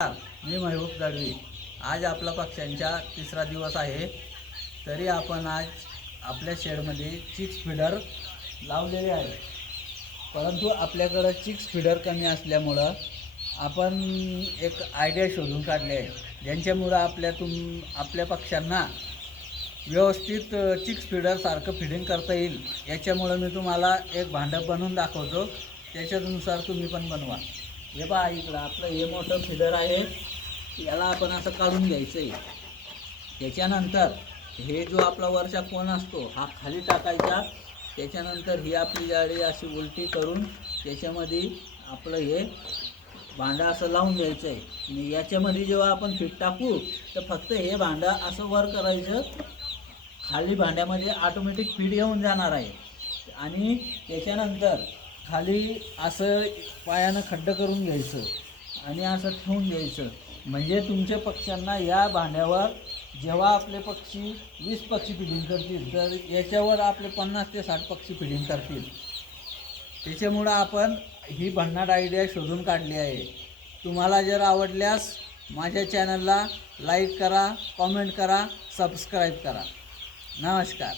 मी महबूब गढवी। आज आपला पक्ष्यांचा तिसरा दिवस आहे, तरी आपण आज आपल्या शेडमध्ये चिक्स फीडर लावलेले आहे। परंतु आपल्याकडे चिक्स फीडर कमी असल्यामुळं आपण एक आयडिया शोधून काढली आहे, ज्यांच्यामुळं आपल्या पक्ष्यांना व्यवस्थित चिक्स फीडर सारखं फीडिंग करता येईल। याच्यामुळं मी तुम्हाला एक भांडं बनवून दाखवतो, त्याच्यानुसार तुम्ही पण बनवा। हे पहा, इकडं आपलं हे मोठं फीडर आहे, याला आपण असं काढून घ्यायचं आहे। त्याच्यानंतर हे जो आपला वरचा कोन असतो हा खाली टाकायचा। त्याच्यानंतर ही आपली जाळी अशी उलटी करून त्याच्यामध्ये आपलं हे भांडं असं लावून द्यायचं आहे। आणि याच्यामध्ये जेव्हा आपण फीड टाकू तर फक्त हे भांडं असं वर करायचं, खाली भांड्यामध्ये ऑटोमॅटिक फीड येऊन जाणार आहे। आणि त्याच्यानंतर खाली असं पायानं खड्डं करून घ्यायचं आणि असं ठेवून द्यायचं। म्हणजे तुमच्या पक्ष्यांना या भांड्यावर जेव्हा आपले पक्षी 20 पक्षी फिडिंग करतील तर याच्यावर आपले 50 ते 60 पक्षी फिडिंग करतील। त्याच्यामुळं आपण ही भन्नाट आयडिया शोधून काढली आहे। तुम्हाला जर आवडल्यास माझ्या चॅनलला लाईक करा, कॉमेंट करा, सबस्क्राईब करा। नमस्कार।